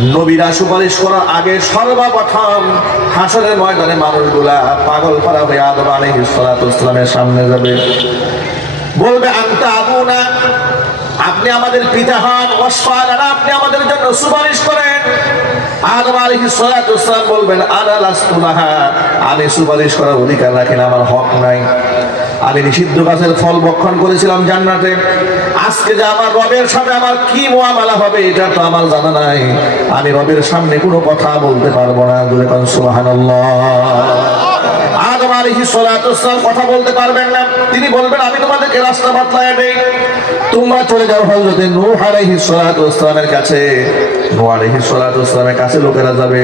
নবীরা সুপারিশ করার আগে সর্বপ্রথম হাসরের ময়দানে মানুষগুলা পাগল পারা হয়ে আদম আলাইহিস সালাতু ওয়াস সালামের সামনে যাবে, বলবে আনতা আবুনা, আপনি আমাদের পিতা হন, ওয়াসফালানা, আপনি আমাদের জন্য সুপারিশ করেন। আদম আলাইহিস সালাতু ওয়াস সালাম বলবেন আনা লাস্তু লাহা, আমি সুপারিশ করার অধিকার রাখি না, আমার হক নাই। আমি নিষিদ্ধ গাছের ফল ভক্ষণ করেছিলাম জান্নাতে, আজকে যে আমার রবের সাথে আমার কি মুআমালা হবে এটা তো আমার জানা নাই, আমি রবের সামনে কোনো কথা বলতে পারবো না। বলে কোন সুবহানাল্লাহ। আদম আলাইহিস সালাতু ওয়াস সালাম কথা বলতে পারবেন না, তিনি বলবেন আমি তোমাদেরকে রাস্তা বাতলায় দেই, তোমরা চলে যাও হযরত নূহ আলাইহিস সালাতু ওয়াস সালামের কাছে। নূহ আলাইহিস সালাতু ওয়াস সালামের কাছে লোকেরা যাবে,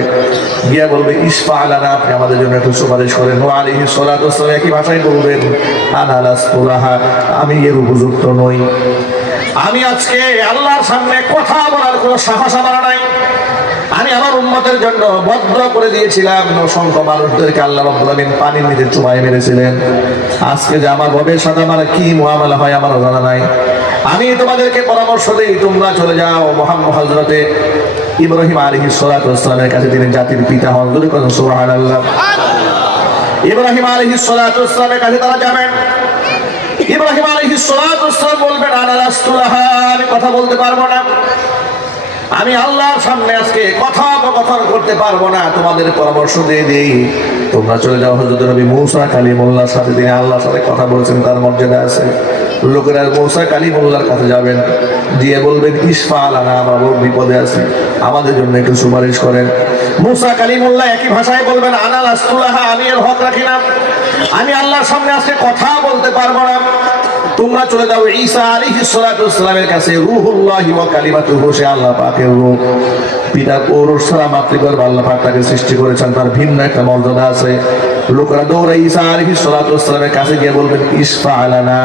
গিয়া বলবে ইশফা লানা, আপনি আমাদের জন্য একটু সুপারিশ করেন। নূহ আলাইহিস সালাতু ওয়াস সালাম একই ভাষায় বলবেন আনা লাস্তু লাহা, আমি এর উপযুক্ত নই, আমি আজকে আল্লাহর সামনে কথা বলার কোনো সাহস আমার নাই। আমি আমার উম্মতের জন্য বদ্ধ করে দিয়েছিলাম, অসংখ্য মানুষদেরকে আল্লাহ রাব্বুল আলামিন পানির নিচে চুবাই মেরেছিলেন, আজকে যে আমার রবের সাথে আমার কি মুআমালা হয় আমার জানা নাই। আমি তোমাদেরকে পরামর্শ দেই, তোমরা চলে যাও মুহাম্মদ হযরতে ইব্রাহিম আলাইহিস সালাতু ওয়াস সালামের কাছে, তিনি জাতির পিতা হন। যদি কোন সুবহানাল্লাহ। ইব্রাহিম আলাইহিস সালাতু ওয়াস সালামের কাছে তারা যাবেন। ইব্রাহিম আলাইহিস সালাতু ওয়াস সালাম বলবেন আনা লাস্তু লাহা, আমি কথা বলতে পারবো না, আমি আল্লাহর সামনে আজকে কথোপকথন করতে পারবো না, তোমাদের পরামর্শ দিয়ে দিই, তোমরা চলে যাও হযরত নবী মূসা কালিমুল্লাহর সাথে, তিনি আল্লাহর সাথে কথা বলেছেন, তার মর্যাদা আছে। লোকেরা মূসা কালিমুল্লাহর কাছে যাবেন, দিয়ে বলবেন ইশফা লানা, আমরা বড় বিপদে আছি, আমাদের জন্য একটু সুপারিশ করেন। মূসা কালিমুল্লাহ একই ভাষায় বলবেন আনা লাস্তু লাহা, আমি এর হক রাখি না, আমি আল্লাহর সামনে আজকে কথা বলতে পারবো না। তোমরা চলে যাও ঈসা আলাইহিস সালাতু ওয়াস সালামের কাছে, রূহুল্লাহি ওয়া কালিমাতুহু, সে আল্লাহ পাকের রূহ, পিতার পৌরুষ ছাড়া মাতৃগর্ভে আল্লাহ পাক তাকে সৃষ্টি করেছেন, তার ভিন্ন একটা মর্যাদা আছে। লোকেরা দৌড়ে ঈসা আলাইহিস সালাতু ওয়াস সালামের কাছে গিয়ে বলবেন ইশফা লানা,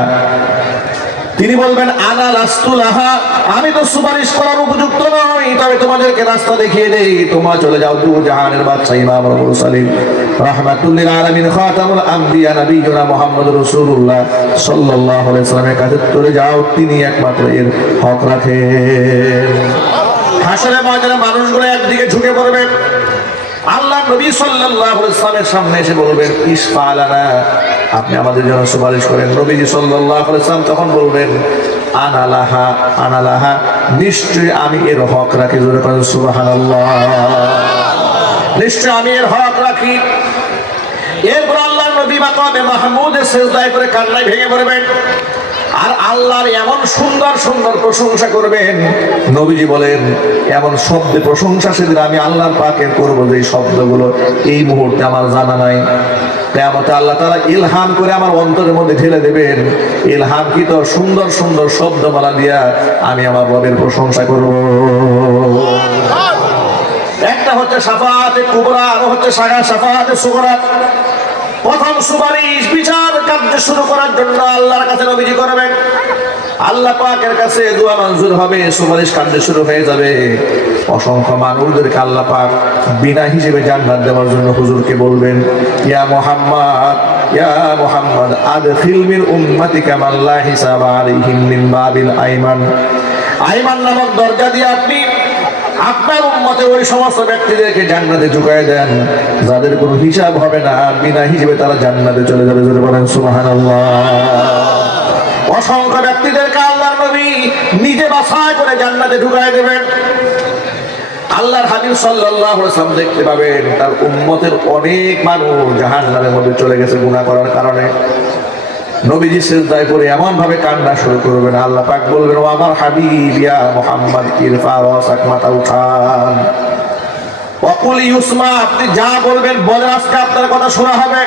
তিনি বলবেন আনা লাস্তু লাহা, আমি তো সুপারিশ করার উপযুক্ত নই, তবে তোমাদেরকে রাস্তা দেখিয়ে দেই, তোমরা চলে যাও দু জাহানের বাদশা ইমামুল মুরসালিন রাহমাতুল লিল আলামিন খাতামুল আম্বিয়া নবিয়ুনা মুহাম্মদুর রাসূলুল্লাহ সাল্লাল্লাহু আলাইহি ওয়াসাল্লামের কাছে চলে যাও, তিনি একমাত্র এর হক রাখেন। হাসরের ময়দানে মানুষগুলো একদিকে ঝুঁকে পড়বে, আল্লাহ নবী সাল্লাল্লাহু আলাইহি ওয়াসাল্লামের সামনে এসে বলবেন ইশফা লানা, আপনি আমাদের জন্য সুপারিশ করেন। নবীজি সাল্লাল্লাহু আলাইহি ওয়াসাল্লাম তখন বলবেন আনা লাহা, আনা লাহা, নিশ্চয়ই আমি এর হক রাখি। জোরে বলেন সুবহানাল্লাহ। নিশ্চয়ই আমি এর হক রাখি। এরপর আল্লাহ নবী মাকামে মাহমুদে সিজদায় করে কান্নায় ভেঙে পড়বেন, আর আল্লাহর এমন সুন্দর সুন্দর প্রশংসা করবেন। নবীজি বলেন এমন শব্দে প্রশংসা সেদিন আমি আল্লাহর পাকের করবো যে শব্দগুলো এই মুহূর্তে আমার জানা নাই। কিয়ামতে আল্লাহ তাআলা ইলহাম করে আমার অন্তরের মধ্যে ঢেলে দেবেন, ইলহামকৃত সুন্দর সুন্দর শব্দমালা দিয়া আমি আমার রবের প্রশংসা করব। একটা হচ্ছে শাফাআতে কুবরা, আর হচ্ছে শাফাআতে সুগরা। প্রথম সুপারিশ বিচার কার্য শুরু করার জন্য আল্লাহর কাছে নবীজি করবেন, আল্লাহ পাকের কাছে দোয়া মঞ্জুর হবে, সুপারিশ কার্য শুরু হয়ে যাবে। অসংখ্য মানুষদেরকে আল্লাহ পাক বিনা হিসেবে জান্নাত দেওয়ার জন্য হুজুরকে বলবেন ইয়া মুহাম্মদ, ইয়া মুহাম্মদ আদখিল মিন উম্মাতিকা মান লা হিসাবা আলাইহিম মিন বাবিল আইমান, আইমান নামক দরজা দিয়ে আপনি আপনার উম্মতের ওই সমস্ত ব্যক্তিদেরকে জান্নাতে ঢুকায় দেন যাদের কোনো হিসাব হবে না, বিনা হিসেবে তারা জান্নাতে চলে যাবে। জোরে বলেন সুবহানাল্লাহ। অসংখ্য ব্যক্তিদেরকে আল্লাহর নবী নিজে বাছাই করে জান্নাতে ঢুকায় দেবেন। আল্লাহর হাবিব সাল্লাল্লাহু আলাইহি ওয়াসাল্লাম দেখতে পাবেন তার উম্মতের অনেক মানুষ জাহান্নামের মধ্যে চলে গেছে গুনাহ করার কারণে। নবীজি সিজদায় পড়ে এমন ভাবে কান্না শুরু করবেন, আল্লাহ পাক বলবেন ও আমার হাবিব ইয়া মুহাম্মদ ইরফা রাসাক, মাথা উঠান, ওয়াকুল ইউসমা, আপনি যা বলবেন বলেন, আজকে আপনার কথা শোনা হবে।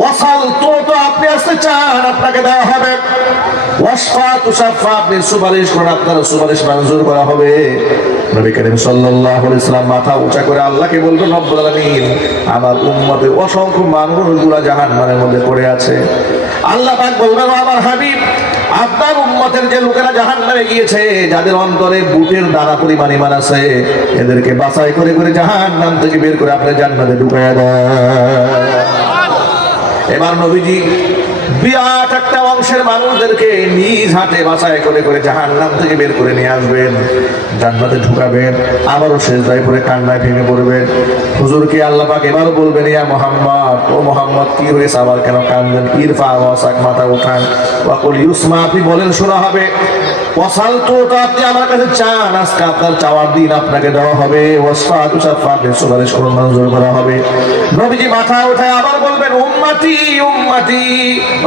ওয়াসাল, তো আপনি আসতে চান আপনাকে দেওয়া হবে। ওয়াসফা তুশাফা, আপনি সুপারিশ করেন আপনার সুপারিশ মঞ্জুর করা হবে। নবী করিম সাল্লাল্লাহু আলাইহি ওয়াসাল্লাম মাথা উঁচা করে আল্লাহকে বলবেন রব্বুল আলামিন, আমার উম্মতের অসংখ্য মানুষগুলো জাহান্নামের মধ্যে পড়ে আছে। আল্লাহ পাক বলবেন আমার হাবিব, আপনার উম্মতের যে লোকেরা জাহান্নামে গিয়েছে, যাদের অন্তরে বুটের দানা পরিমাণ ঈমান আছে, এদেরকে বাছাই করে করে জাহান্নাম থেকে বের করে আপনি জান্নাতে ঢুকায়া দেন। এবার নবীজি বিরাট একটা অংশ বংশের মানুষদেরকে নিজ হাতে বাছাই করে করে জাহান্নাম থেকে বের করে নিয়ে আসবেন, জান্নাতে ঢুকাবেন। আবারও সেজদায় পড়ে কান্নায় ভেঙে পড়বেন। হুজুরকে আল্লাহ পাক এবারও বলবেন, ইয়া মুহাম্মদ, ও মুহাম্মদ কি হয়েছে, আবার কেন কান্দেন? ইরফা ওয়াসাক, মাথা উঠান। ওয়াকুল ইউসমা, আপনি বলেন শোনা হবে। ওয়াসাল তো আপনি আমার কাছে চান, আজকে আপনার চাওয়ার দিন, আপনাকে দেওয়া হবে। ওয়াসফা তুসাফা, সুপারিশ করুন, মঞ্জুর করা হবে। নবীজি মাথা উঠায় আবার বলবেন, উম্মতি উম্মতি,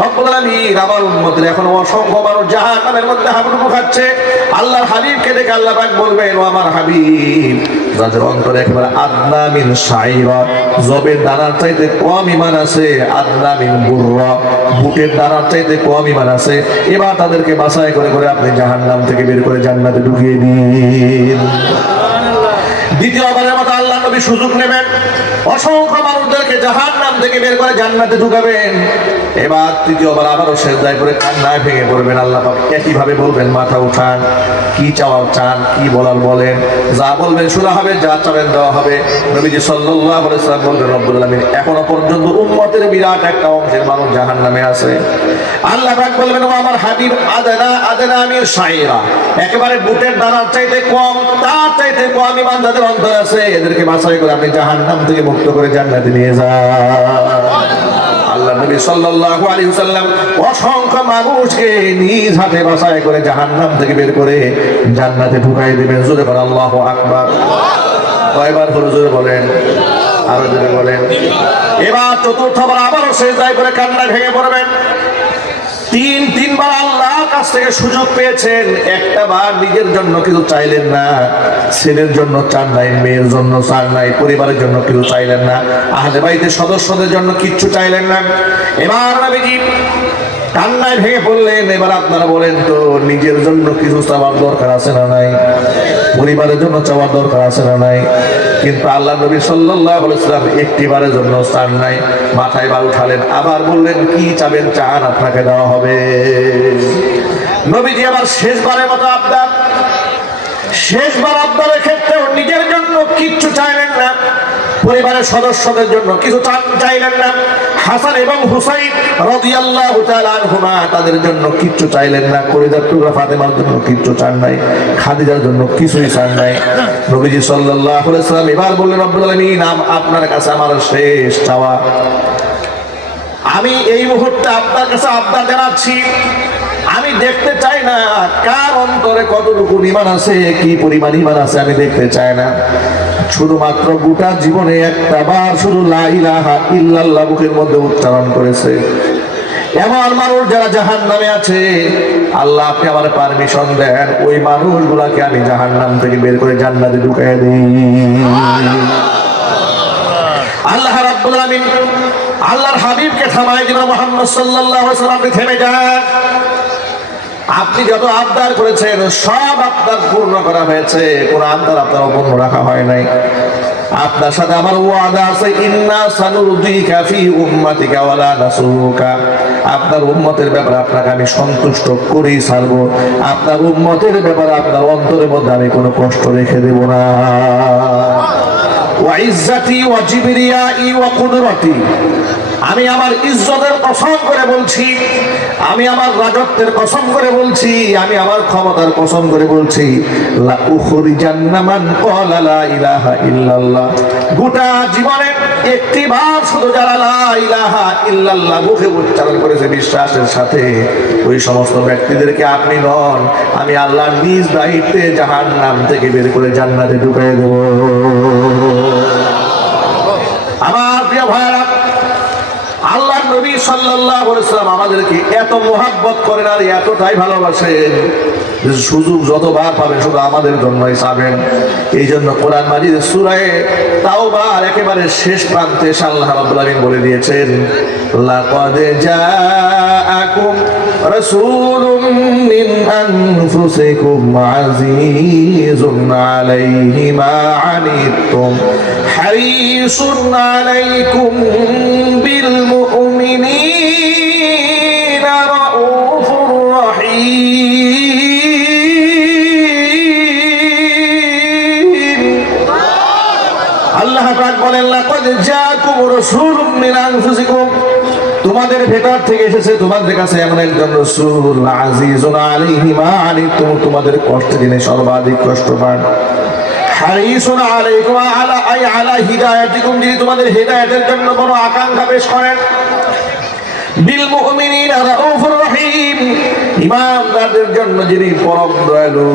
রব্বুল আলামিন, আমার উম্মতের এখন অসংখ্য মানুষ জাহান্নামের মধ্যে হাবুডুবু খাচ্ছে। আল্লাহর হাবিবকে দেখে আল্লাহ পাক বলবেন, ও আমার হাবিব, যাদের অন্তরে একেবারে আদনা মিন শাইরা, জবের দানার চাইতে কম ঈমান আছে, আদনা মিন বুররা, বুটের দানার চাইতে কম ঈমান আছে, এবার তাদেরকে বাছাই করে করে আপনি জাহান্নাম থেকে বের করে জান্নাতে ঢুকিয়ে দিন। দ্বিতীয়বারের মতো আল্লাহ নবী সুযোগ নেবেন, অসংখ্য মানুষদেরকে জাহান্নাম থেকে বের করে জান্নাতে ঢুকাবেন। এবার তৃতীয়বার আবারও সেজদায় পড়ে কান্নায় ভেঙে পড়বেন। আল্লাহ পাক একইভাবে বলবেন, মাথা উঠান, কি চাওয়ার চান, কি বলার বলেন, যা বলবেন শোনা হবে, যা চাবেন দেওয়া হবে। নবীজি সাল্লাল্লাহু আলাইহি ওয়াসাল্লাম বলবেন, রব্বুল আলামিন, এখনো পর্যন্ত উম্মতের বিরাট একটা অংশের মানুষ জাহান্নামে আছে। আল্লাহ পাক বলবেন, ও আমার হাবিব, আদনা আদনা মিন শাইরা, একেবারে বুটের দানার চাইতে কম, তার চাইতে কম ঈমান যাদের অন্তরে আছে, এদেরকে বাছাই করে আপনি জাহান্নাম থেকে মুক্ত করে জান্নাতে নিয়ে যান। আল্লাহ নবী সাল্লাল্লাহু আলাইহি ওয়াসাল্লাম অসংখ্য মানুষকে নিজ হাতে বাছাই করে জাহান্নাম থেকে বের করে জান্নাতে ঢুকাই দিবেন। জোরে বলেন আল্লাহু আকবার। কয়বার হলো জোরে বলেন, আরো জোরে বলেন। এবার চতুর্থবার আবারও সেজদায় পড়ে কান্না ভেঙে পড়বেন। তিনবার আল্লাহর কাছ থেকে সুযোগ পেয়েছেন, একটা বার নিজের জন্য কিছু চাইলেন না, ছেলের জন্য চান নাই, মেয়ের জন্য চান নাই, পরিবারের জন্য কিছু চাইলেন না, আহলে বাইতের সদস্যদের জন্য কিচ্ছু চাইলেন না। এবার নবীজি কান্নায় ভেঙে পড়লেন। এবার আপনারা বলেন তো, নিজের জন্য কিছু চাওয়ার দরকার আছে না নাই? পরিবারের জন্য চাওয়ার দরকার আছে না নাই? কিন্তু আল্লাহ নবী সাল্লাল্লাহু আলাইহি ওয়াসাল্লাম একটিবারের জন্য চান নাই, মাথায় বার উঠালেন, আবার বললেন, কি চাবেন চান, আপনাকে দেওয়া হবে। নবীজি আবার শেষবারের মতো আবদার, শেষবার আবদারের ক্ষেত্রেও নিজের জন্য কিচ্ছু চাইলেন না, পরিবারের সদস্যদের জন্য কিছু চাইলেন না, হাসান এবং হুসাইন রাদিয়াল্লাহু তাআলা আনহুমা তাদের জন্য কিচ্ছু চাইলেন না, কলিজার টুকরা ফাতেমার জন্য কিচ্ছু চান নাই, খাদিজার জন্য কিছুই চান নাই। নবীজি সাল্লাল্লাহু আলাইহি ওয়াসাল্লাম এবার বললেন, রব্বুল আলামিন, আপনার কাছে আমার শেষ চাওয়া, আমি এই মুহূর্তে আপনার কাছে আবদার জানাচ্ছি, আমি দেখতে চাই না কার অন্তরে কতটুকু ঈমান আছে, কি পরিমাণ ঈমান আছে, আমি দেখতে চাই না। শুধুমাত্র গোটা জীবনে একটা বার শুধু লা ইলাহা ইল্লাল্লাহ বুকের মধ্যে উচ্চারণ করেছে এমন মানুষ যারা জাহান্নামে আছে, আল্লাহ আপনি আমার পারমিশন দেন, ওই মানুষগুলাকে আমি জাহান্নাম থেকে বের করে জান্নাতে ঢুকিয়ে দিই। আল্লাহ রাব্বুল আলামিন আল্লাহর হাবিবকে থামায় দিবেন, মুহাম্মদ সাল্লাল্লাহু আলাইহি ওয়াসাল্লাম, আপনি থেমে যান। আপনি যত আবদার করেছেন সব আবদার পূর্ণ করা হয়েছে, কোনো আবদার আপনার অপূর্ণ রাখা হয় নাই। আপনার সাথে আমার ওয়াদা আছে, ইন্না সানুরদিকা ফি উম্মাতিকা ওয়ালা নাসুকা, আপনার উম্মতের ব্যাপারে আপনাকে আমি সন্তুষ্ট করেই ছাড়বো, আপনার উম্মতের ব্যাপারে আপনার অন্তরের মধ্যে আমি কোনো কষ্ট রেখে দেব না। ওয়া ইজ্জাতি ওয়া জিবরিয়াই ওয়া কুদরতি, আমি আমার ইজ্জতের কসম করে বলছি, আমি আমার রাজত্বের কসম করে বলছি, আমি আমার ক্ষমতার কসম করে বলছি, লা উখরিজান্না মান ক্বালা লা ইলাহা ইল্লাল্লাহ, গোটা জীবনে একটিবার শুধু যারা লা ইলাহা ইল্লাল্লাহ মুখে উচ্চারণ করেছে বিশ্বাসের সাথে, ওই সমস্ত ব্যক্তিদেরকে আপনি নন, আমি আল্লাহ নিজ দায়িত্বে জাহান্নাম থেকে বের করে জান্নাতে ঢুকিয়ে দেব। আমার প্রিয় ভাইরা, আল্লাহ নবী সাল্লাল্লাহু আলাইহি ওয়াসাল্লাম আমাদেরকে এত মোহাব্বত করেন আর এতটাই ভালোবাসেন, সুযোগ যতবার পাবেন শুধু আমাদের জন্যই চাবেন। এই জন্য কোরআন মাজিদের সূরা তাওবার একেবারে শেষ প্রান্তে আল্লাহ রাব্বুল আলামিন বলে দিয়েছেন, লাকাদ জাআকুম রাসূলুম মিন আনফুসিকুম আজিজুন আলাইহি মা আনিতুম হারিসুন আলাইকুম বিল মুমিনিনা রাউফুর রহিম। আল্লাহ পাক বলেন, লাকাদ জাআকুম রাসূলুম মিন আনফুসিকুম, তোমাদের ভেতর থেকে এসেছে, তোমাদের কাছে এমন একজন রাসূল আজিজুন আলাইহি মা আনিতুম, তোমাদের কষ্ট দিনে সর্বাধিক কষ্ট পান। হারিসুন আলাইকুম আলা হিদায়াতিকুম, যিনি তোমাদের হিদায়াতের জন্য বড় আকাঙ্ক্ষা পেশ করেন। বিল মুমিনিনা রাউফুর রহিম, ঈমানদারদের জন্য যিনি পরম দয়ালু,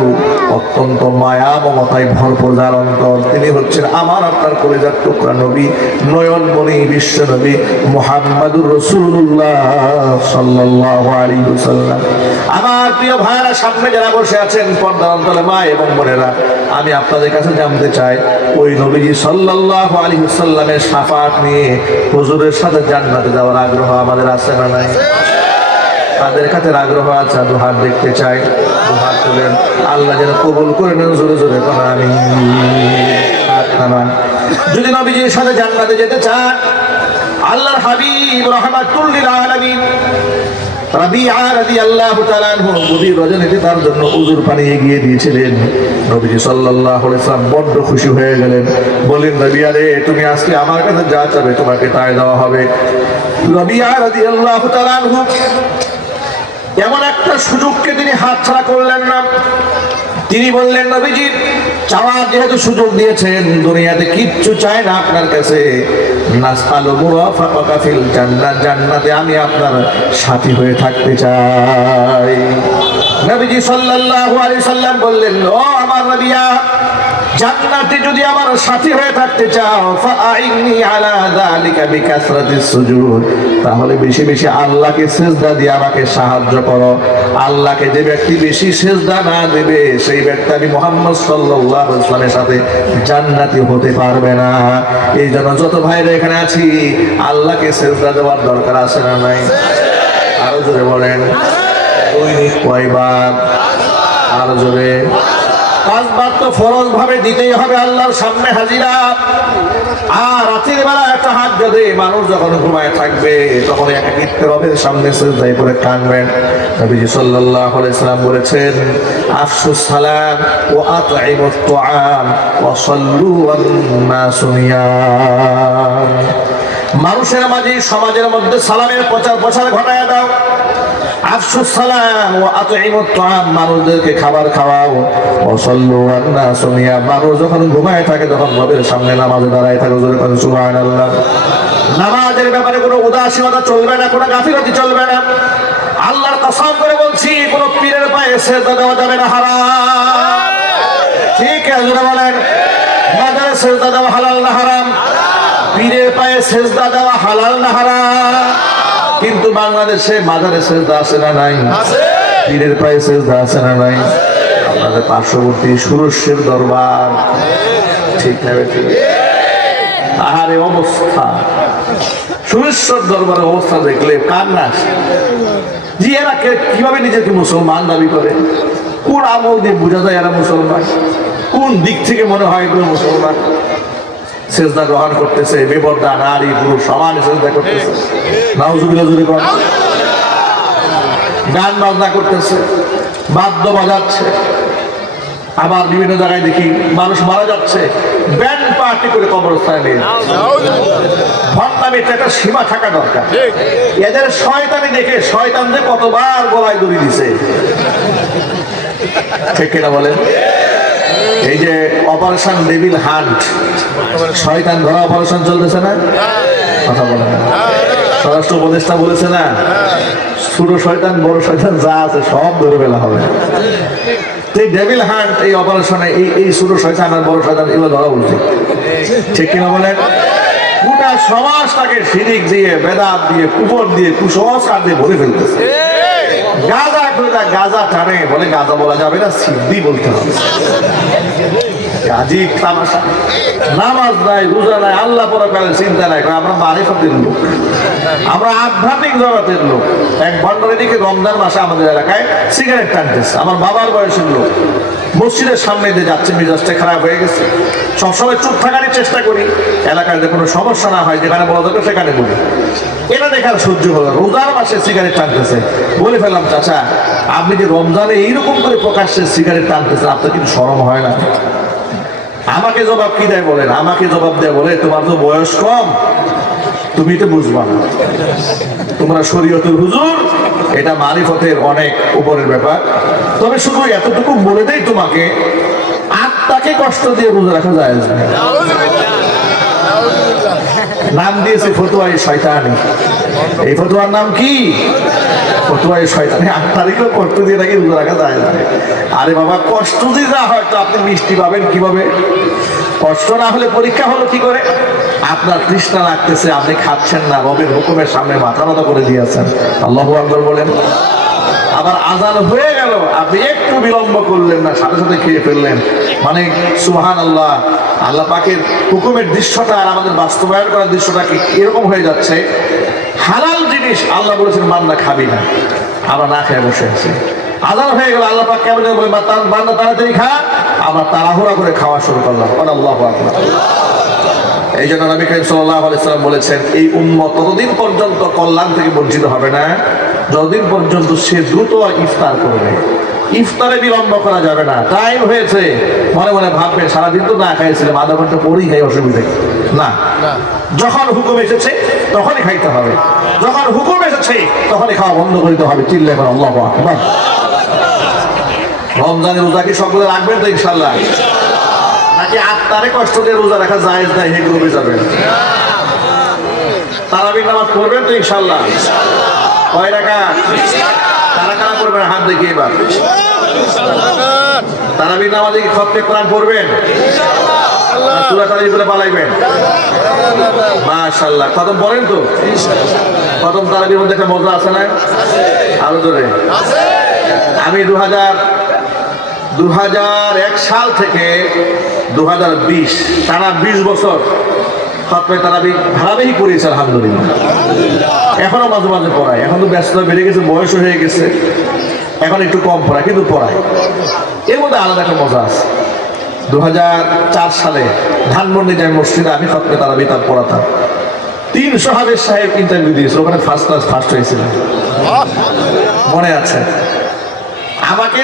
অত্যন্ত মায়া মমতায় ভরপুর যার অন্তর, তিনি হচ্ছেন আমার আপনার কলিজার টুকরা নবী, নয়নমণি বিশ্ব নবী মুহাম্মাদুর রাসূলুল্লাহ সাল্লাল্লাহু আলাইহি ওয়াসাল্লাম। আমার প্রিয় ভাইরা, সামনে যারা বসে আছেন পর্দার অন্তরে মা এবং বোনেরা, আমি আপনাদের কাছে জানতে চাই, ওই নবীজি সাল্লাল্লাহু আলাইহি ওয়াসাল্লামের শাফাআত নিয়ে হুজুরের সাথে জান্নাতে যাওয়ার আগ্রহ আমাদের আছে না নাই? তাদের কাছে আগ্রহ আছে? দু হাত দেখতে চাই, দু হাত তুলেন, আল্লাহ যেন কবুল করে নেন। জোরে জোরে কোন আমিন। যদি নবীজির সাথে জান্নাতে যেতে চান, আল্লাহর হাবিব রাহমাতুল লিল আলামিন রাবিআ রাদিয়াল্লাহু তাআলা আনহু গভীর রজনীতে তার জন্য উজুর পানি এগিয়ে দিয়েছিলেন। নবীজি সাল্লাল্লাহু আলাইহি ওয়াসাল্লাম বড্ড খুশি হয়ে গেলেন, বলেন রাবিআ রে, তুমি আজকে আমার কাছে যা চাবে তোমাকে তাই দেওয়া হবে। রাবিআ রাদিয়াল্লাহু তাআলা আনহু এমন একটা সুযোগকে তিনি হাতছাড়া করলেন না। তিনি বললেন, নবীজি চাওয়ার যেহেতু সুযোগ দিয়েছেন, দুনিয়াতে কিচ্ছু চাই না আপনার কাছে, নাসআলু মুরাফাকাকা ফিল জান্নাত, জান্নাতে আমি আপনার সাথী হয়ে থাকতে চাই। নবীজি সাল্লাল্লাহু আলাইহি সাল্লাম বললেন, ও আমার রাবিআ, জান্নাতে যদি আমার সাথী হয়ে থাকতে চাও, ফাআইনি আলা যালিকা বিকাসরাতিস সুজুদ, তাহলে বেশি বেশি আল্লাহকে সিজদা দিয়ে আমাকে সাহায্য করো। আল্লাহকে যে ব্যক্তি বেশি সিজদা না দেবে, সেই ব্যক্তি আমি মুহাম্মদ সাল্লাল্লাহু আলাইহি ওয়াসাল্লামের সাথে জান্নাতি হতে পারবে না। এই জন্য যত ভাইরা এখানে আছি, আল্লাহকে সিজদা দেওয়ার দরকার আছে না নাই? আরো জোরে বলেন। দৈনিক কয়বার? আরো জোরে। 5 বার তো ফরজ ভাবে দিতেই হবে আল্লাহর সামনে হাজিরা। আর রাতের বেলা একটা হাত যদি মানুষ যখন ঘুমায় থাকবে, তখন একাকিত্বের রবের সামনে সিজদায় পড়ে কাঁদবেন। নবীজি সাল্লাল্লাহু আলাইহি সাল্লাম বলেছেন, আফশুস সালাম ওয়া আতঈমুত তুআম ওয়া সাল্লু ওয়ান নাসু নিয়াম, মানুষের মাঝে সমাজের মধ্যে সালামের প্রচার প্রসার ঘটায় দাও। আফশুস সালাম ওয়া আতঈমুত তুআম, মানুষদেরকে খাবার খাওয়াও। ওয়া সাল্লু ওয়ান নাসু নিয়াম, মানুষ যখন ঘুমায় থাকে, তখন রবের সামনে নামাজে দাঁড়ায় থাকে। জোরে বলেন সুবহানাল্লাহ। নামাজের ব্যাপারে কোনো উদাসীনতা চলবে না, কোনো গাফিলতি চলবে না। আল্লাহর কসম করে বলছি, কোনো পীরের পায়ে সিজদা দেওয়া যাবে না, হারাম। ঠিক আছে, জোরে বলেন। মাজারে সিজদা দেওয়া হালাল না হারাম? পীরের পায়ে সিজদা দেওয়া হালাল না হারাম? কিন্তু বাংলাদেশে মাজারে সিজদা আছে না নাই? পীরের পায়ে সিজদা আছে না নাই? আপনাদের পার্শ্ববর্তী সুরস্যের দরবার, ঠিক না বেঠিক? আহারে অবস্থা, সুরেশ্বর দরবারের অবস্থা দেখলে কান্না আসে। জি, এরা কিভাবে নিজেকে মুসলমান দাবি করে? কোন আমল দিয়ে বোঝা যায় এরা মুসলমান? কোন দিক থেকে মনে হয় এগুলো মুসলমান? সিজদা গ্রহণ করতেছে, বেপরদা নারী পুরুষ সমান সিজদা করতেছে, নাউজুবিল্লাহ জোরে বলেন। গান বাজনা করতেছে, বাদ্য বাজাচ্ছে, আবার বিভিন্ন জায়গায় দেখি মানুষ মারা যাচ্ছে, ব্যান্ড পার্টি করে কবরস্থানে নিয়ে ভণ্ডামিতে একটা সীমা থাকা দরকার। এদের শয়তানি দেখে শয়তানদের কতবার গলায় দড়ি দিছে, ঠিক কিনা বলেন? এই যে অপারেশন ডেভিল হান্ট, শয়তান ধরা অপারেশন চলতেছে না? কথা বলে না, স্বরাষ্ট্র উপদেষ্টা বলেছে না, ছোট শয়তান বড় শয়তান যা আছে সব ধরে ফেলা হবে। এই ডেভিল হান্ট, এই অপারেশনে এই ছোট শয়তান আর বড় শয়তান এগুলো ধরা উচিত, ঠিক কিনা বলেন? গোটা সমাজটাকে শিরিক দিয়ে, বেদাত দিয়ে, কুফর দিয়ে, কুসংস্কার দিয়ে ভরে ফেলতেছে। গাঁজা করে গাঁজা টানে, বলে গাঁজা বলা যাবে না, সিদ্ধি বলতে হবে। আজিব তামাশা, নামাজ নাই, রোজা নাই, আল্লাহ পরকালের চিন্তা নাই। আমরা মারিফতের লোক, আমরা আধ্যাত্মিক জগতের লোক। এক ভণ্ডার এদিকে রমজান মাসে আমাদের এলাকায় সিগারেট টানতেছে, আমার বাবার বয়সের লোক, মসজিদের সামনে দিয়ে যাচ্ছে, মেজাজটা খারাপ হয়ে গেছে। সবসময় চুপ থাকার চেষ্টা করি, এলাকায় যে কোনো সমস্যা না হয়, যেখানে বলা যাবে সেখানে বলি। এটা দেখার সহ্য হলো, রোজার মাসে সিগারেট টানতেছে। বলে ফেললাম, চাচা আপনি যে রমজানে এইরকম করে প্রকাশ্যে সিগারেট টানতেছেন, আপনার কিন্তু শরম হয় না? আমাকে জবাব কি দেয় বলেন? আমাকে জবাব দেয়, বলে তোমার তো বয়স কম, তুমি তো বুঝবা না, তোমরা শরীয়তের হুজুর, এটা মারিফতের অনেক উপরের ব্যাপার। তবে শুধু এতটুকু বলে দেই তোমাকে, আত্মাকে কষ্ট দিয়ে রোজা রাখা যায় না। নাম দিয়েছে ফতুয়াই শয়তানি। এই ফতুয়ার নাম কি? ফতুয়াই শয়তানি। আত্মারিকেও কষ্ট দিয়ে নাকি রোজা রাখা যায় না। আরে বাবা, কষ্ট দিয়ে যা হয়তো আপনি মিষ্টি পাবেন কিভাবে? কষ্ট না হলে পরীক্ষা হলো কি করে? আপনার তৃষ্ণা লাগতেছে, আপনি খাচ্ছেন না, রবের হুকুমের সামনে মাথা নত করে দিয়েছেন, আল্লাহু আকবার বলেন। আবার আজান হয়ে গেল, আপনি একটু বিলম্ব করলেন না, সাথে সাথে খেয়ে ফেললেন, মানে সুবহানাল্লাহ। আল্লাহ পাকের হুকুমের দৃশ্যটা আর আমাদের বাস্তবায়ন করার দৃশ্যটা কি এরকম হয়ে যাচ্ছে? হালাল জিনিস আল্লাহ বলেছেন বান্দা খাবি না, আমরা না খেয়ে বসে আছি। আজান হয়ে গেল, আল্লাহ পাক কেমন বলে বান্দা তাড়াতাড়ি খা, আবার তাড়াহুড়া করে খাওয়া শুরু করলাম। আল্লাহু আকবার। এই জন্য নবী করিম সাল্লাল্লাহু আলাইহি ওয়াসাল্লাম বলেছেন, এই উম্মত ততদিন পর্যন্ত কল্যাণ থেকে বঞ্চিত হবে না যতদিন পর্যন্ত সে দ্রুত ইফতার করবে। ইফতারে বিলম্ব করা যাবে না। টাইম হয়েছে, মনে মনে ভাববে সারাদিন তো না খাইছিলাম, আধা ঘন্টা পরেই খাই, অসুবিধা না। যখন হুকুম এসেছে তখনই খাইতে হবে, যখন হুকুম এসেছে তখনই খাওয়া বন্ধ করতে হবে। চিল্লায় বলেন আল্লাহু আকবার। রমজানের রোজা কি সকলে রাখবেন তো ইনশাআল্লাহ? নাকি আত্মারে কষ্ট দিয়ে রোজা রাখা জায়েজ নাই, হে গ্রুপে যাবেন? তারাবির নামাজ পড়বেন তো ইনশাআল্লাহ? কয় রাকাত? কারা কারা পড়বেন হাত দেখি এবার। তারাবির নামাজে কি খতমে কোরআন পড়বেন? সূরা তারাবি বলে পালাইবেন? মাশাআল্লাহ। খতম পড়েন তো? খতম তারাবির মধ্যে একটা মজা আছে না? আরো জোরে। আমি 2001 সাল থেকে 2020 টানা 20 বছর খতমে তারাবি ধারাবাহিক পড়িয়েছে আলহামদুলিল্লাহ। এখনো মাঝে মাঝে পড়ায়, এখন তো ব্যস্ততা বেড়ে গেছে, বয়স হয়ে গেছে, এখন একটু কম পড়ায়, কিন্তু পড়ায়। এর মধ্যে আলাদা একটা মজা আছে। 2004 সালে ধানমন্ডি জামে মসজিদে আমি খতমে তারাবি তার পড়াতাম। 300 হাফেজ সাহেব ইন্টারভিউ দিয়েছিল, ওখানে ফার্স্ট ক্লাস ফার্স্ট হয়েছিল, মনে আছে। আমাকে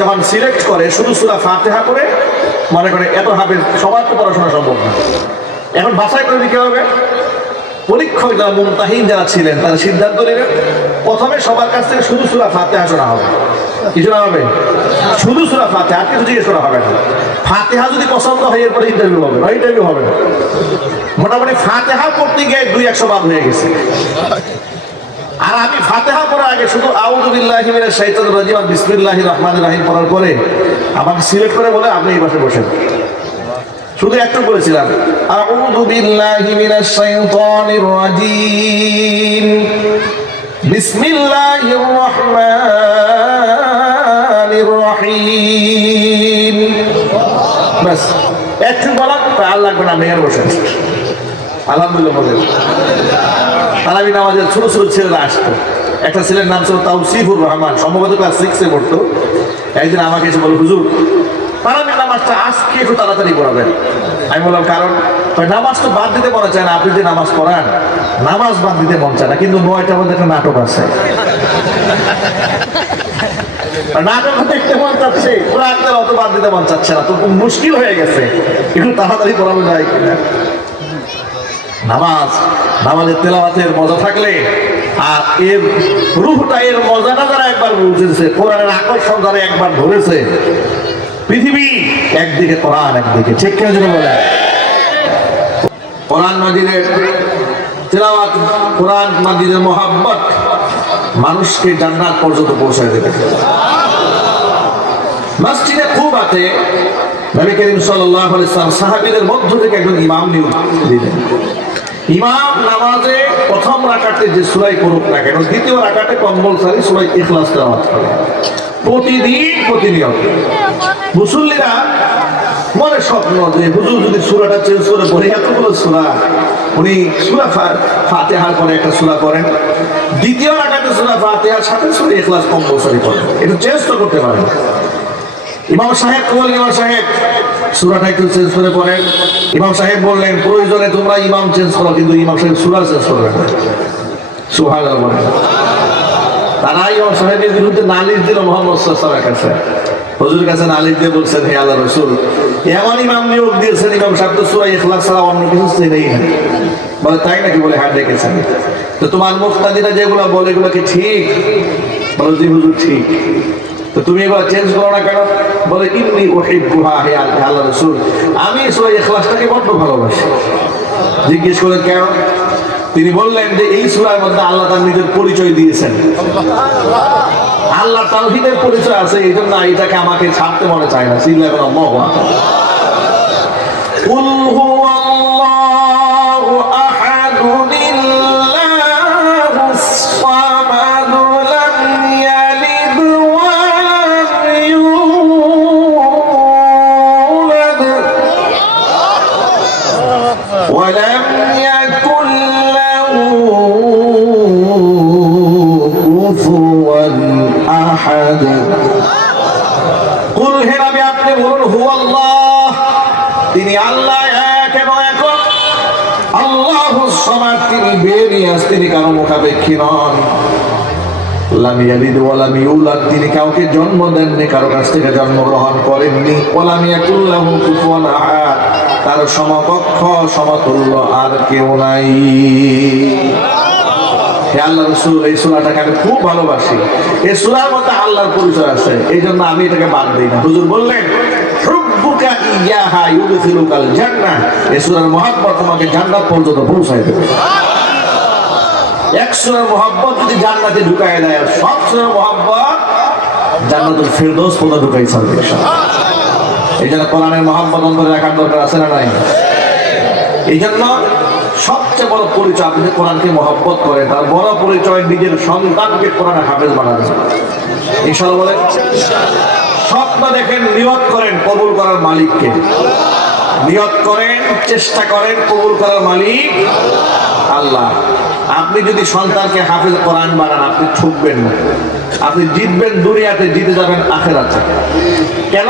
যখন সিলেক্ট করে শুধু সূরা ফাতিহা করে, মনে করে এত হাফেজ সবার তো পড়াশোনা সম্ভব না, এখন বাছাই করে দিতে হবে। পরীক্ষক যারা মুমতাহিন যারা ছিলেন তারা সিদ্ধান্ত নিলেন, প্রথমে সবার কাছ থেকে শুধু সূরা ফাতিহা শোনা হবে। কি শোনা হবে? শুধু সূরা ফাতিহা, আর কিছু জিজ্ঞেস করা হবে না। ফাতিহা যদি পছন্দ হয় এরপরে ইন্টারভিউ হবে, ইন্টারভিউ হবে না। মোটামুটি ফাতিহা পড়তে গিয়ে 200 বার হয়ে গেছে। আর আমি ফাতিহা পড়ার আগে শুধু আউযু বিল্লাহি মিনাশ শাইতানির রাজিম আর বিসমিল্লাহির রহমানির রহিম পড়ার পরে আমাকে সিলেক্ট করে বলে আপনি এই পাশে বসেন। শুধু একটু বলেছিলাম আউযু বিল্লাহি মিনাশ শাইতানির রাজিম বিসমিল্লাহির রহমানির রহিম, বাস একটু বলা, আর লাগবে না, মেয়ের বসেন। আলহামদুলিল্লাহ বলেন। তারাবি নামাজের ছোট ছোট ছেলেরা আসতো। একটা ছেলের নাম ছিল তাওসিফুর রহমান, সম্ভবত ক্লাস 6-এ পড়তো। একদিন আমাকে এসে বলল, হুজুর তারাবি নামাজটা আজকে একটু তাড়াতাড়ি পড়াবেন। আমি বললাম কারণ? নামাজ তো বাদ দিতে মনে চায় না, আপনি যে নামাজ পড়ান নামাজ বাদ দিতে মন চায় না, কিন্তু 9টার মধ্যে একটা নাটক আছে, নাটক দেখতে মন চাচ্ছে, কোরআনের অত বাদ দিতে মন চাচ্ছে না, তো মুশকিল হয়ে গেছে, একটু তাড়াতাড়ি পড়ানো যায় কিনা। নামাজের তেলাওয়াতের মজা থাকলে আর এর রূহটা, এর মজাটা যারা একবার বুঝেছে, কোরআনের আকর্ষণ যারা একবার ধরেছে, পৃথিবী একদিকে কোরআন একদিকে, ঠিক কেন যেন বলে। কোরআন মাজিদের তেলাওয়াত, কোরআন মাজিদের মোহাব্বত মানুষকে জান্নাত পর্যন্ত পৌঁছায় দেবে। মসজিদে কুবাতে নবী করিম সাল্লাল্লাহু আলাইহি ওয়াসাল্লাম সাহাবীদের মধ্য থেকে একজন ইমাম নিয়োগ দিলেন। ইমাম নামাজে প্রথম রাকাতে যে সূরা পড়ুক না কেন, দ্বিতীয় রাকাতে কম্পালসরি সূরা ইখলাস তেলাওয়াত করে, প্রতিদিন প্রতিনিয়ত। মুসল্লিরা মনে স্বপ্ন যে হুজুর যদি সূরাটা চেঞ্জ করে পড়ে, এতগুলো সূরা, উনি সূরা ফাতিহার পরে একটা সূরা করেন, দ্বিতীয় রাকাতে সূরা ফাতিহার সাথে সূরা ইখলাস কম্পালসরি করেন, এটা চেঞ্জ তো করতে পারেন। ইমাম সাহেব বললেন, ইমাম সাহেব সূরাটা একটু চেঞ্জ করে পড়েন। ইমাম সাহেব বললেন, প্রয়োজনে তোমরা ইমাম চেঞ্জ করো, কিন্তু ইমাম সাহেব সূরা চেঞ্জ করবেন না। সুবহানাল্লাহ। তারা ইমাম সাহেবের বিরুদ্ধে নালিশ দিল মুহাম্মদ সাল্লাল্লাহু আলাইহি ওয়াসাল্লামের কাছে, হুজুর কাছে নালিশ দিয়ে বলছেন, হে আল্লাহ রাসূল, এমন ইমাম নিয়োগ দিয়েছেন, ইমাম সাহেব তো সূরা ইখলাস ছাড়া অন্য কিছু চেনেই না। বলে তাই নাকি? বলে হ্যাঁ দেখেছেন। তো তোমার মুফতাদিরা যেগুলো বলে এগুলো কি ঠিক? বলে জি হুজুর ঠিক। তো তুমি এগুলো চেঞ্জ করো না কেন? বলে ইন্নী উহিব্বুহা, হে আল্লাহ রাসূল, আমি সূরা ইখলাসটাকে বড্ড ভালোবাসি। জিজ্ঞেস করলেন কেন? তিনি বললেন যে এই সূরার মধ্যে আল্লাহ তার নিজের পরিচয় দিয়েছেন, আল্লাহ তাওহীদের পরিচয় আছে, এই জন্য এটাকে আমাকে ছাড়তে মনে চায় না। চিল্লায় বলেন আল্লাহু আকবার। কুল হুয়াল্লাহু আহাদুল্লাহুস সামাদ লাম ইয়ালিদ ওয়া লাম ইউলাদ ওয়া লাম ইয়াকুল লাহু কুফুওয়ান আহাদ। কুল, হে নবী আপনি বলুন, হুয়াল্লাহ, তিনি আল্লাহ এক এবং একক, আল্লাহুস সামাদ, তিনি বেনিয়াজ, তিনি কারো মুখাপেক্ষী নন। লাম ইয়ালিদ ওয়া লাম ইউলাদ, তিনি কাউকে জন্ম দেননি, কারো কাছ থেকে জন্মগ্রহণ করেননি। ওয়া লাম ইয়াকুল লাহু কুফুওয়ান আহাদ, তার সমকক্ষ সমতুল্য আর কেউ নাই। হে আল্লাহ রাসূল, এই সূরাটাকে আমি খুব ভালোবাসি, এই সূরার মধ্যে আল্লাহর পরিচয় আছে, এই জন্য আমি এটাকে বাদ দিই না। হুজুর বললেন হুব্বুকা ইয়াহা ইউদখিলুকাল জান্নাহ, এই সূরার মহব্বত তোমাকে জান্নাত পর্যন্ত পৌঁছায় দেবে। এক সূরার মহব্বত যদি জান্নাতে ঢুকায় দেয়, সব সূরার মহব্বত জান্নাতুল ফেরদৌস পর্যন্ত ঢুকাই ছাড়বে ইনশাআল্লাহ। এই জন্য কোরআনের মহব্বত অন্তরে রাখার দরকার আছে না নাই? এই জন্য সবচেয়ে বড় পরিচয়, আপনি যে কোরআনকে মহব্বত করেন, তার বড় পরিচয় নিজের সন্তানকে কোরআনের হাফেজ বানাবেন ইনশাআল্লাহ। বলেন স্বপ্ন দেখেন, নিয়ত করেন কবুল করার মালিককে, নিয়ত করেন, চেষ্টা করেন, কবুল করার মালিক আল্লাহ। আপনি যদি সন্তানকে হাফেজ কোরআন বানান, আপনি ঠকবেন না, আপনি জিতবেন দুনিয়াতে, জিতে যাবেন আখিরাতে। কেন?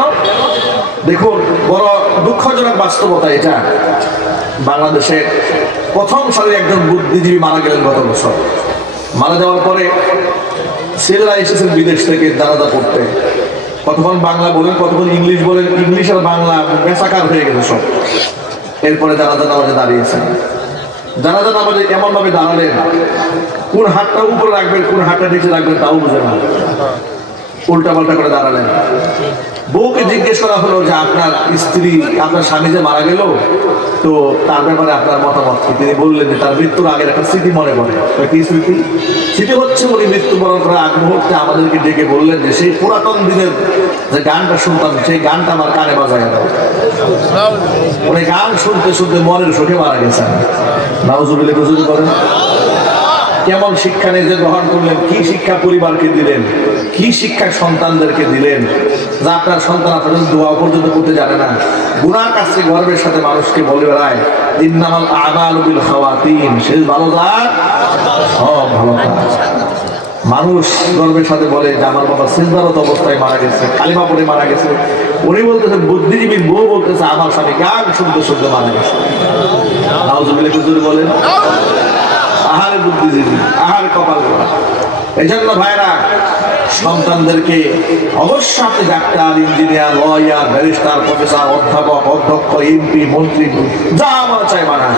দেখুন, বড় দুঃখজনক বাস্তবতা এটা। বাংলাদেশের প্রথম সারির একজন বুদ্ধিজীবী মারা গেলেন গত বছর। মারা যাওয়ার পরে ছেলেরা এসেছেন বিদেশ থেকে জানাজা পড়তে, কতক্ষণ বাংলা বলেন, কতক্ষণ ইংলিশ বলেন, ইংলিশ আর বাংলা বেসাকার হয়ে গেছে সব। এরপরে জানাজা নামাজে দাঁড়িয়েছেন। জানাজা নামাজে এমন ভাবে দাঁড়ালেন, কোন হাতটা উপরে রাখবেন কোন হাতটা নিচে রাখবেন তাও বুঝে না, উল্টা পাল্টা করে দাঁড়ালেন। বউকে জিজ্ঞেস করা হলো যে আপনার স্ত্রী, আপনার স্বামী যে মারা গেল, তো তার ব্যাপারে আপনার মতামত কি? তিনি বললেন যে তার মৃত্যুর আগের একটা স্মৃতি মনে পড়ে। কি স্মৃতি? স্মৃতি হচ্ছে উনি মৃত্যুবরণ করার আগ মুহূর্তে আমাদেরকে ডেকে বললেন যে সেই পুরাতন দিনের যে গানটা শুনতাম, সেই গানটা আমার কানে বাজায় দাও। উনি গান শুনতে শুনতে মনের সুখে মারা গেছেন। নাউজুবিল্লাহ হুজুর করেন। কেমন শিক্ষা নিজে গ্রহণ করলেন, কি শিক্ষা পরিবারকে দিলেন, কি শিক্ষা সন্তানদেরকে দিলেন, যা আপনার সন্তান আপনাদের দোয়া পর্যন্ত করতে জানে না। গুনার কাছে গর্বের সাথে মানুষকে বলে বেড়ায় ইন্নামাল আমালু বিল খাওয়াতিন, শেষ ভালো যার সব ভালো কাজ। মানুষ গর্বের সাথে বলে যে আমার বাবা সিজদারত অবস্থায় মারা গেছে, কালিমা পড়ে মারা গেছে। উনি বলতেছে, বুদ্ধিজীবীর বউ বলতেছে আমার স্বামী গান শুনতে শুনতে মারা গেছে। নাউজুবিল্লাহ হুজুর বলেন, আহারে বুদ্ধিজীবী, আহারে কপাল করা। এই জন্য ভাইরা, সন্তানদেরকে অবশ্যই আপনি doctor, engineer, lawyer, barrister, professor, অধ্যাপক, অধ্যক্ষ, এমপি, মন্ত্রী, যা আমার চাই বানান।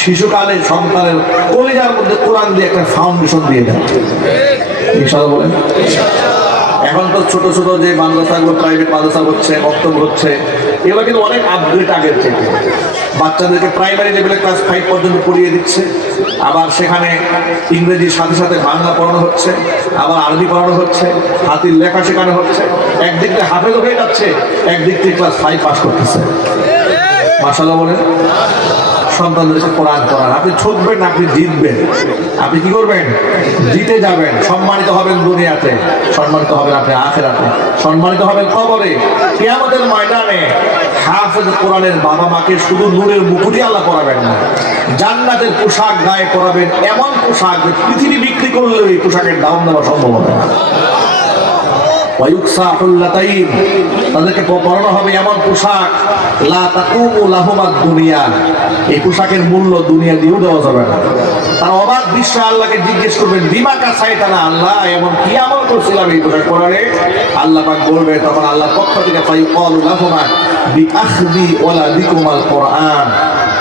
শিশুকালে সন্তানের কলিজার মধ্যে কোরআন দিয়ে একটা ফাউন্ডেশন দিয়ে দেন ইনশাআল্লাহ। বলেন এখন তো ছোট ছোট যে মাদ্রাসাগুলো, প্রাইভেট মাদ্রাসা হচ্ছে, বক্তব্য হচ্ছে, এগুলো কিন্তু অনেক আপগ্রেড আগের থেকে। বাচ্চাদেরকে প্রাইমারি লেভেলে ক্লাস 5 পর্যন্ত পড়িয়ে দিচ্ছে, আবার সেখানে ইংরেজির সাথে সাথে বাংলা পড়ানো হচ্ছে, আবার আরবি পড়ানো হচ্ছে, হাতির লেখা শেখানো হচ্ছে। একদিক থেকে হাফেজ হয়ে যাচ্ছে, একদিক থেকে ক্লাস 5 পাস করতেছে। মাশাআল্লাহ বলেন। সন্তানদেরকে কোরআন পড়ান। আপনি ঠকবেন, আপনি জিতবেন। আপনি কি করবেন? জিতে যাবেন, সম্মানিত হবেন দুনিয়াতে, সম্মানিত হবেন আপনি আখিরাতে, সম্মানিত হবেন কবরে, কিয়ামতের ময়দানে। হাফেজ কোরআনের বাবা মাকে শুধু নূরের মুকুটই আল্লাহ পরাবেন না, জান্নাতের পোশাক গায়ে পরাবেন, এমন পোশাক যে পৃথিবী বিক্রি করলেও এই পোশাকের দাম দেওয়া সম্ভব হবে না। ওয়ায়ুকসা হুল্লাতাইন, তাদেরকে পরানো হবে এমন পোশাক লা তাকুমু লাহুমাদ দুনিয়া, এই পোশাকের মূল্য দুনিয়া দিয়েও দেওয়া যাবে না। তারা অবাক দৃশ্যে আল্লাহকে জিজ্ঞেস করবেন, বিমা কাসাইতানা, আল্লাহ এমন কি আমল করছিলাম এই পোশাক পরারে? আল্লাহ পাক বলবে, তখন আল্লাহর পক্ষ থেকে ফায়ুকালু লাহুমা বিআখদি ওয়ালাদিকুমাল কুরআন,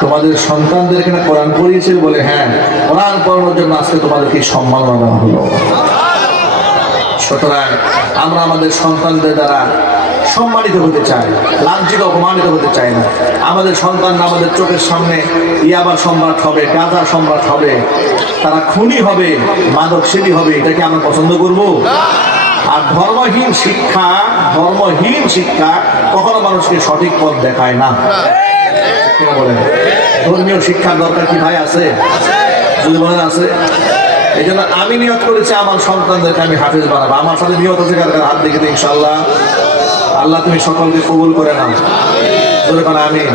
তোমাদের সন্তানদের এখানে কোরআন পড়িয়েছে বলে হ্যাঁ, কোরআন পড়ানোর জন্য আজকে তোমাদেরকে সম্মাননা দেওয়া হলো। সুতরাং আমরা আমাদের সন্তানদের দ্বারা সম্মানিত হতে চাই, লাঞ্ছিত অপমানিত হতে চাই না। আমাদের সন্তানরা আমাদের চোখের সামনে ইয়াবা সম্রাট হবে, গাঁজা সম্রাট হবে, তারা খুনি হবে, মাদক সেবী হবে, এটাকে আমরা পছন্দ করব? আর ধর্মহীন শিক্ষা কখনো মানুষকে সঠিক পথ দেখায় না। বলেন, ধর্মীয় শিক্ষার দরকার কি ভাই আছে? যদি বলেন আছে। এই জন্য আমি নিয়ত করেছি আমার সন্তানদেরকে আমি হাফেজ বানাবো। আমার সাথে নিয়ত আছে কার হাত দেখে দিই ইনশাআল্লাহ। আল্লাহ তুমি সকলকে কবুল করে নাও। আমিন।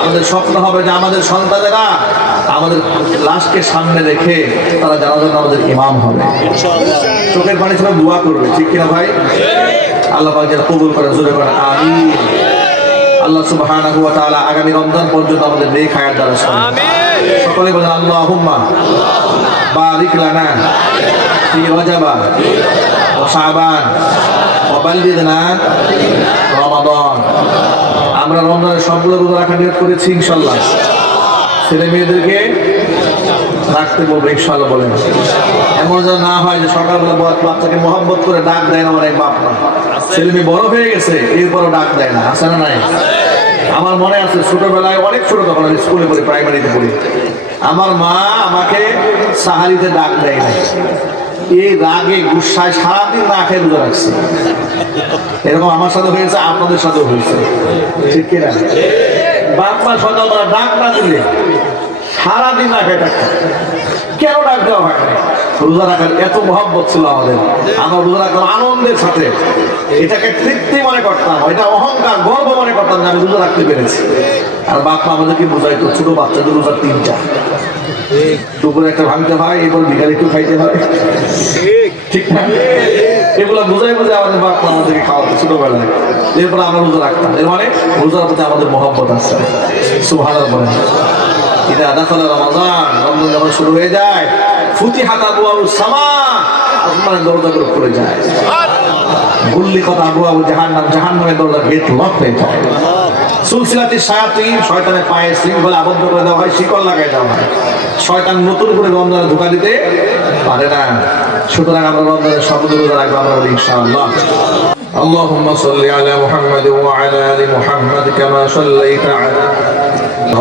আমাদের স্বপ্ন হবে যে আমাদের সন্তানেরা আমাদের লাশকে সামনে রেখে তারা জানাজান আমাদের ইমাম হবে, চোখের পানি ছিল দোয়া করবে, ঠিক কিনা ভাই? আল্লাহ পাক যেন কবুল করে, জোরে করে আমিন। আল্লাহ সুবহানাহু ওয়া তাআলা আগামী রমজান পর্যন্ত আমাদের নেক হায়াত দারাজ করুন। সকলে বলেন আল্লাহুম্মা বারিক লানা ফি রজব ওয়া শাবান ওয়া বাল্লিগনা রমাদান। আমরা রমজানের সবগুলো রোজা রাখার নিয়ত করেছি ইনশাআল্লাহ। ছেলে মেয়েদেরকে রাখতে বলবো ইনশাআল্লাহ। বলেন, এমন যেন না হয় যে সকালবেলা বাচ্চাকে মহব্বত করে ডাক দেয় না আমার এক বাপ মা, ছেলে মেয়ে বড় হয়ে গেছে এরপরও ডাক দেয় না, আছে না নাই? আমার মনে আছে ছোটবেলায়, অনেক ছোট, তখন আমি স্কুলে পড়ি, প্রাইমারিতে পড়ি, আমার মা আমাকে সাহারিতে ডাক দেয় না। এই রাগে গুসায় সারাদিন না খেয়ে রোজা রাখছে। এরকম আমার সাথে হয়েছে, আপনাদের সাথেও হয়েছে, ঠিক কিনা? বাপ মা সকালবেলা ডাক না দিলে সারাদিন না খেয়ে থাকছে। কেন ডাক দেওয়া হয় না? রোজা রাখার এত মহব্বত ছিল আমাদের, আমরা রোজা রাখতাম আনন্দের সাথে, এটাকে তৃপ্তি মনে করতাম, এটা অহংকার, গর্ব মনে করতাম যে আমি রোজা রাখতে পেরেছি। আর বাপ মা আমাদেরকে বোঝাইতো, ছোট বাচ্চাদের রোজা 3টা, দুপুরে একটা ভাঙতে হয়, এরপর বিকালে একটু খাইতে হয়, ঠিক না? এগুলো বোঝাই আমাদের বাপ মা আমাদেরকে খাওয়াতো ছোটবেলায়, এরপর আমরা রোজা রাখতাম। এর মানে রোজার প্রতি আমাদের মহব্বত আছে। সুবহানাল্লাহ বলেন। ইদা দাখালা রমাদান, রমজান যখন শুরু হয়ে যায়, ফুতিহাত আবওয়াবুস সামা, আসমানের দরজাগুলো খুলে যায়। গুল্লিকাত আবওয়াবু জাহান্নাম, জাহান্নামের দরজা গেট লক হয়ে যায়। সুলসিলাতিশ শায়াতিন, শয়তানের পায়ে শৃঙ্খলে আবদ্ধ করে দেওয়া হয়, শিকল লাগাই দেওয়া হয়। শয়তান নতুন করে রমজানে ধোঁকা দিতে পারে না। সুতরাং আমরা রমজানের সবগুলো রোজা রাখবো আমরা ইনশাআল্লাহ। اللهم صل على محمد وعلى ال محمد كما صليت على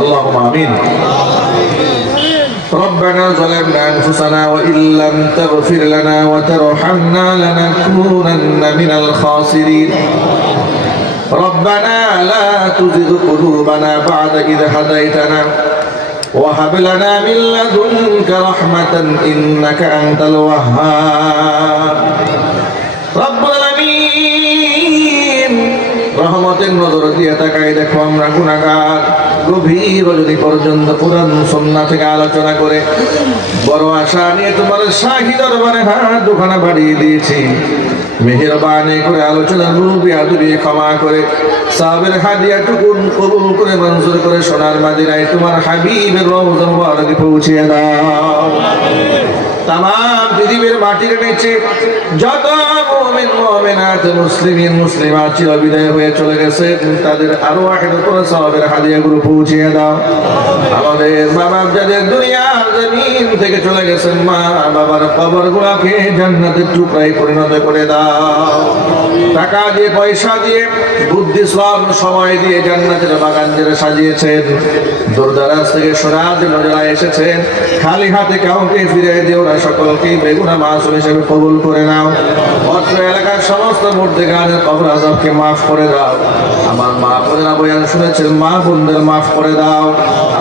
اللهم آمين. ربنا ظلمنا أنفسنا وإن لم تغفر لنا وترحمنا لنكونن من الخاسرين. ربنا لا تزغ قلوبنا بعد إذ هديتنا وهب لنا من لدنك رحمة إنك أنت الوهاب. رب العالمين, রহমতের নজর দিয়ে তাকাই দেখো আমরা গুনাহগার। গভীর রজনী পর্যন্ত কুরআন সুন্নাহ থেকে আলোচনা করে বড় আশা নিয়ে তোমার শাহী দরবারে হাত দুখানা বাড়িয়ে দিয়েছি। মেহেরবানি করে আলোচনার রূপে আদুরি ক্ষমা করে সাহাবের হাদিয়াটুকু কবুল করে মঞ্জুর করে সোনার মদিনায় তোমার হাবিবের রওজা মুবারকে পৌঁছে দাও। तमाम পৃথিবীর মাটির নিচে যত মুমিন মুমিনাত মুসলিমিন মুসলিমাত চিরবিদায় হয়ে চলে গেছে, তাদের আরওয়াহের উপর সওয়াবের হাদিয়াগুলো পৌঁছে দাও। আমাদের মা বাপ যাদের দুনিয়ার জমিন থেকে চলে গেছেন, মা বাবার কবরগুলোকে জান্নাতের টুকরায় পরিণত করে দাও। টাকা দিয়ে, পয়সা দিয়ে, বুদ্ধি, শ্রম, সময় দিয়ে জান্নাতের বাগান যারা সাজিয়েছেন, দূরদরাজ থেকে শোনার জন্য যারা এসেছেন, খালি হাতে কাউকে ফিরে দিও না, সকলকেই বেগুনা মাসুম হিসেবে কবুল করে নাও। অত্র এলাকার সমস্ত মুর্দেগানের কবর আযাবকে মাফ করে দাও। আমার মা বোনেরা বয়ান শুনেছেন, মা বোনদের মাফ করে দাও।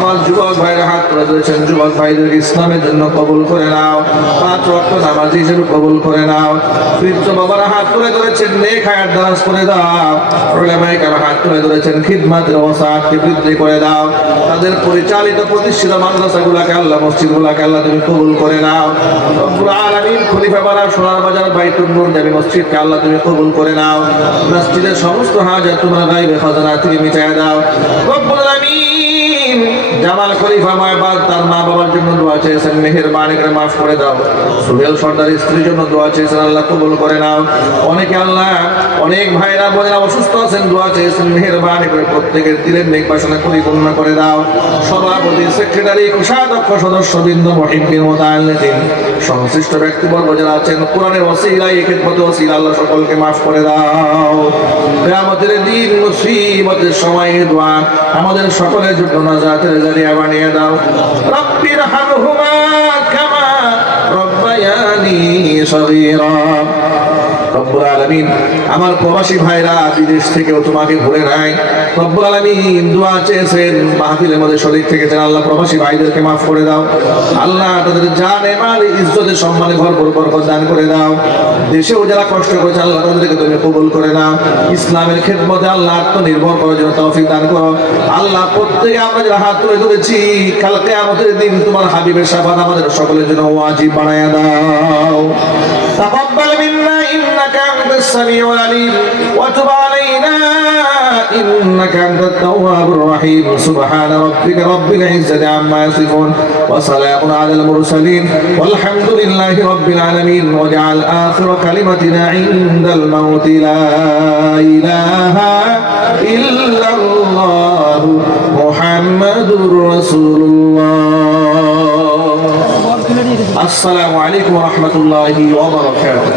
আমার যুবক ভাইরা হাত তুলে ধরেছেন, যুবক ভাইদেরকে ইসলামের জন্য কবুল করে নাও, 5 ওয়াক্ত নামাজি হিসেবে কবুল করে নাও। বৃদ্ধ বাবারা হাত তুলে ধরেছেন, নেক হায়াত দারাজ করে দাও। উলামায়ে কেরাম হাত তুলে ধরেছেন, খিদমতের ওয়াসাতকে বৃদ্ধি করে দাও। তাদের পরিচালিত প্রতিষ্ঠিত মাদ্রাসাগুলোকে আল্লাহ, মসজিদগুলোকে আল্লাহ তুমি কবুল করে নাও। রব্বুল আলামিন খলিফা পাড়া সোনার বাজার বাইতুল নূর জামি মসজিদকে আল্লাহ তুমি কবুল করে নাও। মসজিদের সমস্ত হাজাত তোমরা গায়বে খাজানা থেকে মিটায় দাও। রব্বুল আলামিন জামাল খলিফা মাহবাব তার মা বাবার জন্য দোয়া চেয়েছেন, মেহেরবানি করে মাফ করে দাও। সুহেল সর্দারের স্ত্রীর জন্য দোয়া চেয়েছেন, আল্লাহ কবুল করে নাও। অনেকে আল্লাহ, অনেক ভাইরা বোনেরা অসুস্থ আছেন, দোয়া চেয়েছেন, মেহেরবানি করে প্রত্যেকের দিলের নেক বাসনা পরিপূর্ণ করে দাও। সভাপতি, সেক্রেটারি, কোষাধ্যক্ষ, সদস্যবৃন্দ, মুহিব্বিন, মুতাআল্লিমিন, সংশ্লিষ্ট ব্যক্তিবর্গ যারা আছেন, কোরআনের ওসিলায়, খিদমতে ওসিলা, আল্লাহ সকলকে মাফ করে দাও। কিয়ামতের দিন মুসিবতের সময় দোয়া আমাদের সকলের জন্য নাজাতের জারিয়া বানিয়ে দাও। রব্বির হামহুমা কামা রব্বায়ানি সগীরা। রব্বুল আলামিন আমার প্রবাসী ভাইরা বিদেশ থেকেও তোমাকে ভুলে নাই। রব্বুল আলামিন দোয়া চেয়েছেন, মাহফিলের মধ্যে শরীক থেকেছেন, আল্লাহ প্রবাসী ভাইদেরকে মাফ করে দাও। আল্লাহ তাদের জানে মাল ইজ্জতে সম্মানে ভরপুর বরকত দান করে দাও। দেশেও যারা কষ্ট করেছে আল্লাহ তাদেরকে তুমি কবুল করে নাও। ইসলামের খেদমতে আল্লাহ আত্মনির্ভর করার জন্য তৌফিক দান করো। আল্লাহ প্রত্যেকে আমরা যারা হাত তুলে ধরেছি, কাল কিয়ামতের দিন তোমার হাবিবের শাফাত আমাদের সকলের জন্য ওয়াজিব বানায়া দাও। তাকাব্বাল মিন্না إنك أنت السميع العليم وتب علينا إنك أنت التواب الرحيم. سبحان ربك رب العزة عما يصفون وسلام على المرسلين والحمد لله رب العالمين. واجعل آخر كلمتنا عند الموت لا إله إلا الله محمد رسول الله. السلام عليكم ورحمة الله وبركاته.